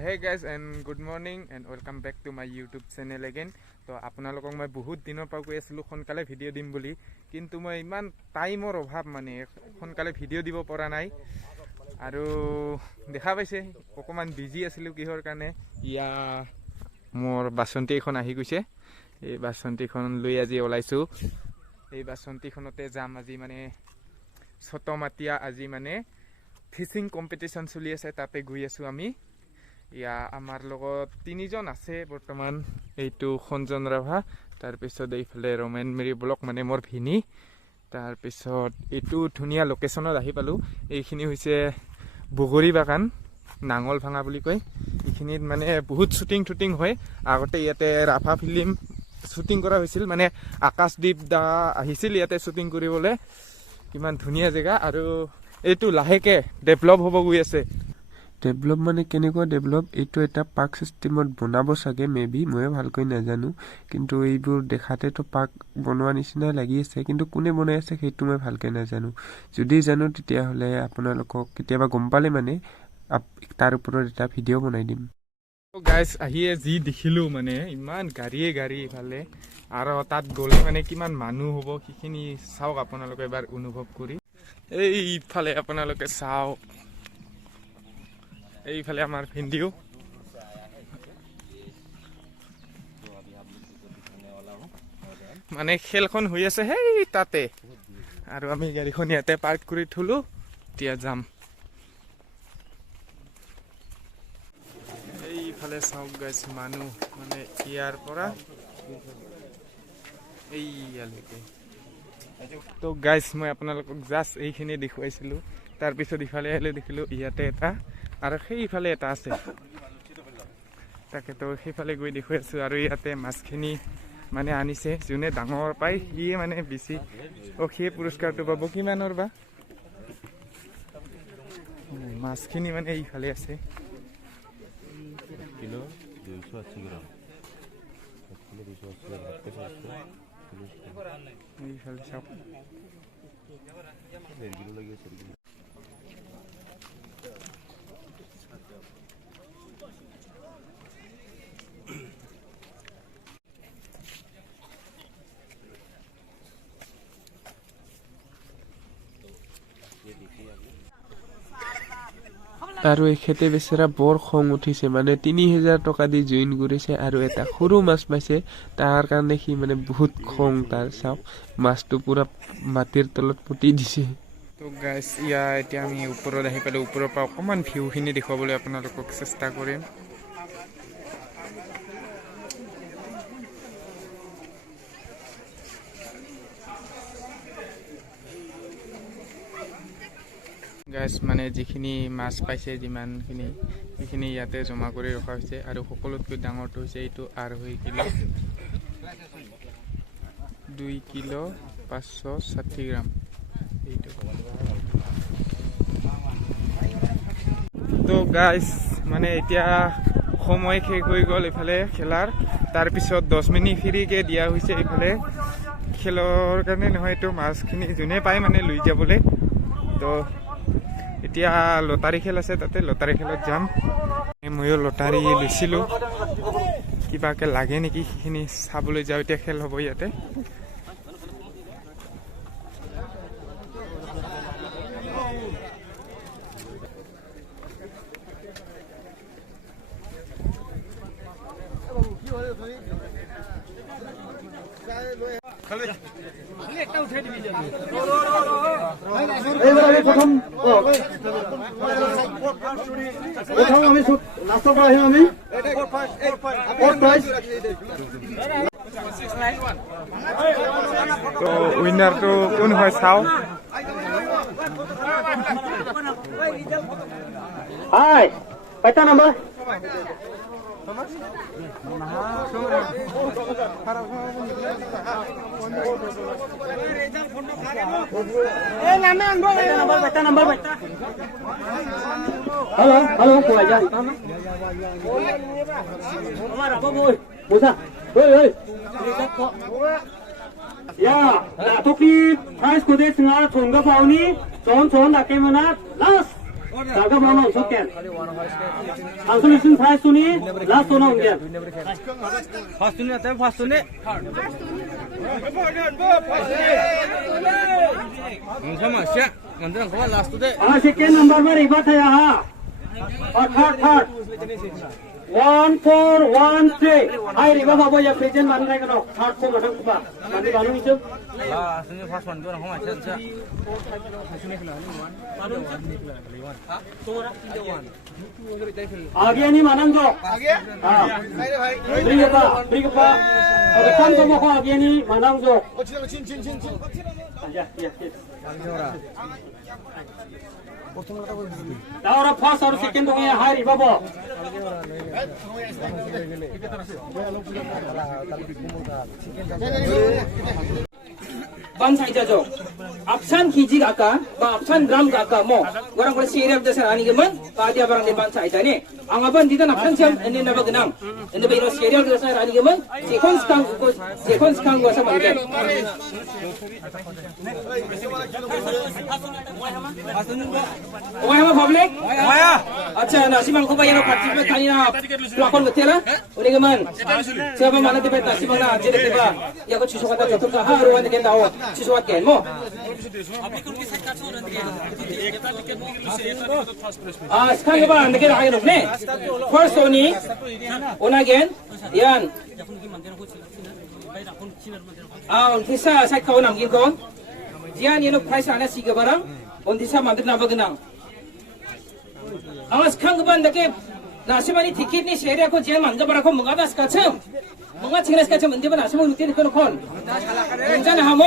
hey guys and good morning and welcome back to my YouTube channel again. তো আপোনালোকক মই বহুত দিনৰ পৰা কৈ আছিলোঁ সোনকালে ভিডিঅ' দিম বুলি, কিন্তু মই ইমান টাইমৰ অভাৱ মানে সোনকালে ভিডিঅ' দিব পৰা নাই। আৰু দেখা পাইছে অকণমান বিজি আছিলোঁ কিহৰ কাৰণে। ইয়া মোৰ বাচন্তি এখন আহি গৈছে, এই বাচন্তিখন লৈ আজি ওলাইছোঁ। এই বাচন্তিখনতে যাম আজি, মানে ছটমাটিয়া আজি মানে ফিচিং কম্পিটিশ্যন চলি আছে, তাতে গৈ আছোঁ আমি। ইয়া আমাৰ লগত তিনিজন আছে বৰ্তমান, এইটো সঞ্জন ৰাভা, তাৰপিছত এইফালে ৰমেন মেৰি ব্লক মানে মোৰ ভিনি, তাৰপিছত এইটো ধুনীয়া লোকেশ্যনত আহি পালোঁ। এইখিনি হৈছে বগৰী বাগান, নাঙল ভাঙা বুলি কয়। এইখিনিত মানে বহুত শ্বুটিং হয়। আগতে ইয়াতে ৰাভা ফিল্ম শ্বুটিং কৰা হৈছিল, মানে আকাশদ্বীপ দা আহিছিল ইয়াতে শ্বুটিং কৰিবলৈ। কিমান ধুনীয়া জেগা, আৰু এইটো লাহেকৈ ডেভেলপ হ'ব গৈ আছে। ডেভেলপ মানে কেনেকুৱা ডেভেলপ, এইটো এটা পাৰ্ক চিষ্টেমত বনাব চাগে, মেবি ময়ো ভালকৈ নাজানো, কিন্তু এইবোৰ দেখাতেতো পাৰ্ক বনোৱা নিচিনাই লাগি আছে, কিন্তু কোনে বনাই আছে সেইটো মই ভালকৈ নাজানো। যদি জানো তেতিয়াহ'লে আপোনালোকক কেতিয়াবা গম পালে মানে তাৰ ওপৰত এটা ভিডিঅ' বনাই দিম। গাইজ আহিয়ে যি দেখিলোঁ, মানে ইমান গাড়ী ইফালে, আৰু তাত গ'লে মানে কিমান মানুহ হ'ব সেইখিনি চাওক আপোনালোকে এবাৰ অনুভৱ কৰি। এইফালে আপোনালোকে চাওক, এইফালে আমাৰ ভিডিঅ', মানে খেলখন হৈ আছে সেই তাতে, আৰু আমি গাড়ীখন ইয়াতে পাৰ্ক কৰি থলোঁ, এতিয়া যাম। এইফালে চাওক গাইজ মানুহ, মানে ইয়াৰ পৰা এইয়ালৈকে। তো গাইজ মই আপোনালোকক জাষ্ট এইখিনি দেখুৱাইছিলোঁ, তাৰপিছত ইফালে আহিলে দেখিলোঁ ইয়াতে এটা, আৰু সেইফালে এটা আছে, তাকেতো সেইফালে গৈ দেখুৱাই আছোঁ। আৰু ইয়াতে মাছখিনি মানে আনিছে, যোনে ডাঙৰ পায় সিয়ে মানে বেছি সেই পুৰস্কাৰটো পাব। কিমানৰ বা মাছখিনি মানে এইফালে আছে, কিলো 280 গ্ৰাম, 1 কিলো 280 গ্ৰাম, এইফালে চাওক। 1 কিলো লাগিছে। আৰু এখেতে বেচেৰা বৰ খং উঠিছে, মানে 3000 টকা দি জইন কৰিছে আৰু এটা সৰু মাছ পাইছে, তাৰ কাৰণে সি মানে বহুত খং তাৰ। চাওক মাছটো পুৰা মাটিৰ তলত পুতি দিছে। তো গাইজ এতিয়া আমি ওপৰত আহি পালোঁ, ওপৰৰ পৰা অকণমান ভিউখিনি দেখুৱাবলৈ আপোনালোকক চেষ্টা কৰিম। গাইজ মানে যিখিনি মাছ পাইছে, যিমানখিনি সেইখিনি ইয়াতে জমা কৰি ৰখা হৈছে, আৰু সকলোতকৈ ডাঙৰটো হৈছে এইটো 2.5 কিলো, 2 কিলো 560 গ্ৰাম এইটো। তো গাইজ মানে এতিয়া সময় শেষ হৈ গ'ল এইফালে খেলাৰ, তাৰপিছত 10 মিনিট ফ্ৰীকৈ দিয়া হৈছে এইফালে খেলৰ কাৰণে, নহয় এইটো মাছখিনি যোনে পায় মানে লৈ যাবলৈ। তো এতিয়া লটাৰী খেল আছে, তাতে লটাৰী খেলত যাম। ময়ো লটাৰী লৈছিলোঁ, কিবাকৈ লাগে নেকি সেইখিনি চাবলৈ যাওঁ। এতিয়া খেল হ'ব ইয়াতে। প্ৰথম আমি লাষ্টৰ পৰা আহিম আমি। তো উইনাৰটো কোন হয় চাওঁ। হাই পাইতা number halo halo kuya dyan Musa hey ya natoki prize ko desu nga chonga pauni chon chon dake muna last জাগা বানো সকেন ট্রান্সলেশন প্রাইস শুনি লাস্ট ওনা উঙ্গেন ফার্স্ট শুনে তাই ফার্স্ট শুনে sama siya mandan ko last today second number মে রিবা থায়া হা আর থার্ড 1413 আই রিবা বাবু ইয়া প্রেজেন্ট মান রাই গনো থার্ড কো মডং কুবা মানে Banu ইছো last ni first one ko homa siya आगे नहीं मानंग जो आगे हां ब्रिगपा अबे कान को मको आगे नहीं मानंग जो चिन या दावरा फर्स्ट और सेकंड हो गया हाय बाबा ban saja jo absan kiji aka ba absan gram aka mo orang ko sirap desa ani geman pa dia barang de ban saja ni angaban di tan absan siam ini na bagnam ini ba ino sirap desa ani geman sequence kang go sama ke Oya ma public oya acha na simang ko ba ino participate kanina lakon betela uni geman siapa mana tibet na simang na jere tiba ya ko chiso kata jotok ka haru wan ken dawo chiso wat ken mo sekarang ba ndeke ra hayo ne first oni ona gen yan on tisa sai kau nam gin kon jian yeno price ana si ke barang on tisa mandir na bagenang awas sekarang ba ndeke nasimani tiket ni share ko jian manja bara ko munga das ka cham munga chingras ka cham ndeba nasimani utin ko kon 괜찮아 하모?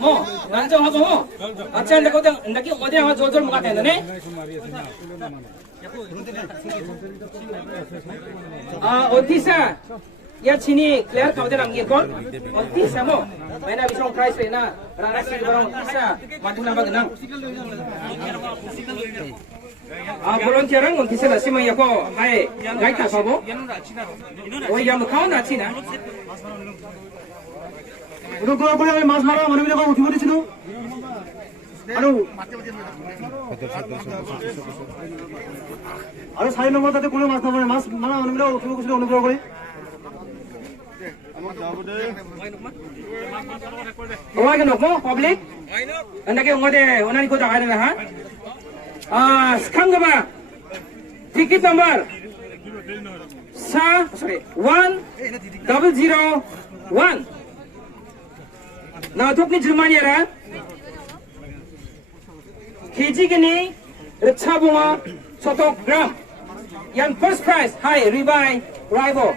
뭐? 난정 하고 뭐? 아차 ndako ndaki 어디 하고 조절 뭐가 되네? 아, 어디서? या chini clear kawde ramgi kon onti samo maina bisong price na rana si barang isa matuna bagnang volunteer ang onti sa sima yako hai gai ka sabo o yam kaun na china অনুগ্রহ করে আমি মাছ মারা মনে মনে উঠে পড়েছিল আরো 6 নম্বর তাতে কোনো মাছ না পড়ে মাছ মারা মনে মনে উঠে পড়েছিল অনুগ্রহ করে Owa ke nokmo public andake ngode onani ko daga na ha skang ba ticket number 1001 na thokni jurmani ra kg gini recha bunga sotok gram yan first prize hi ribai rival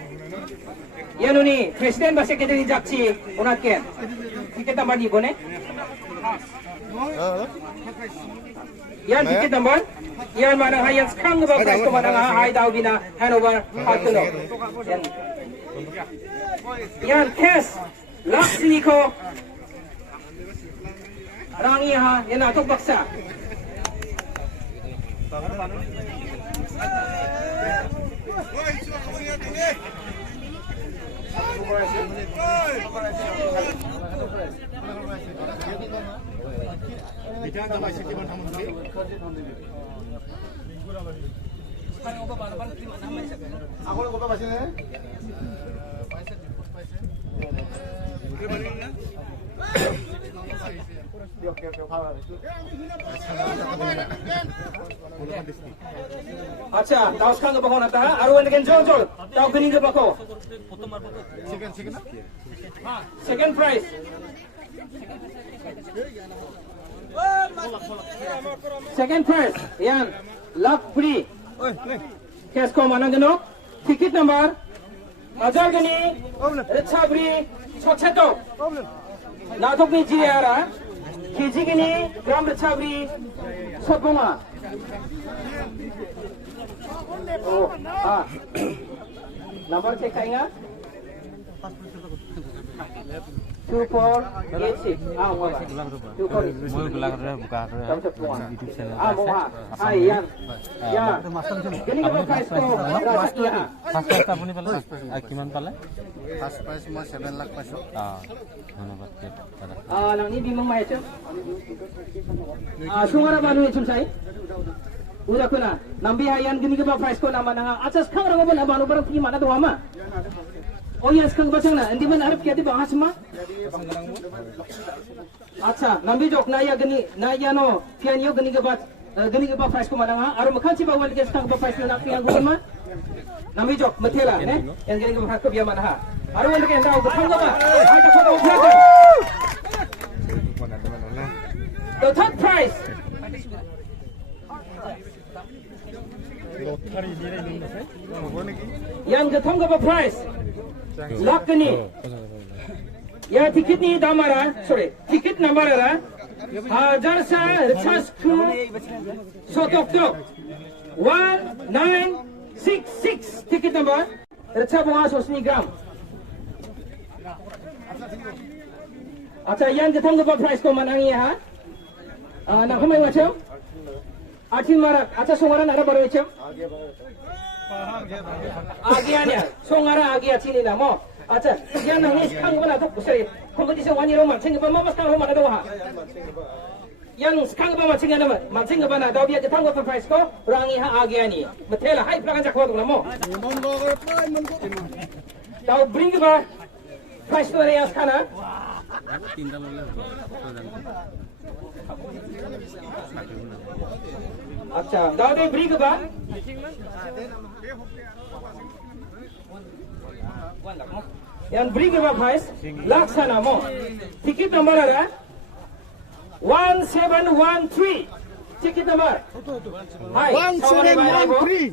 yanuni president ba secretary jakchi onaken ticket number ni bone yan ticket number yan mana hayan skang ba prize ko mana hai daw bina hanover hatuno yan cash laksini ko rangi ha yan atok baksa Acha, tahu sekarang apa kau nak tahu? Aru anda kan jol. Tahu kening apa kau? Second prize. Second prize, yan, luck free. Cash kau mana geno? Ticket number, ajar geni, recha free, chocheto. Natok ni jiara, kg geni, gram recha free, sotboma. Oh, number check kayaknya. 2486 Moi gula kare buka kare YouTube channel yan ya gini ko price ko first apuni pala kiman pala first price mo 7 lakh paso ধন্যবাদ দাদা nang ni bimong mahecho sungara banu ichum sai Udah kuna. Nambi hayan gini ke ba price ko nama nanga. Atas kang orang apa baru barang pergi mana tu ama. Oh ya sekarang baca na. Endi mana Arab kiati bahas ma. Acha nambi jok naya gini naya no. Kian yo gini ke ba price ko mana nanga. Aru makan si bawal ke sekarang ba price na kian gua ma. Nambi jok metela ne. Yang gini ke ba ko biar mana ha. Aru yang ke ndau betang ba. Hai tak kau berapa? The third prize. Yang ketong ke prize. Lak ni. Ya tiket ni damara. Sorry. Tiket number ada. 1000 sa 100 sotok tok. 1966 tiket number. Recha bunga 100 gram. Acha yang ketong ke prize ko manangi ha. Nak kau main macam? Atin marak. Acha songaran ada baru macam? Agiannya. Songaran agi atin ini nama. Acha. Yang nanti sekarang mana tu? Sorry. Kompetisi wani roman. Cengkep mama sekarang mana tu ha? Yang sekarang apa macam mana? Macam apa nak? Dah biar ketang ke price ko. Rangi ha agiani. Betul lah. Hai pelanggan cakap tu nama. Tahu bring ke ba? Price tu ada yang sekarang? अच्छा दाव दे ब्री के बाद yang beri ke price laksana mo tiket nomor ada 1713 tiket nomor hai 1713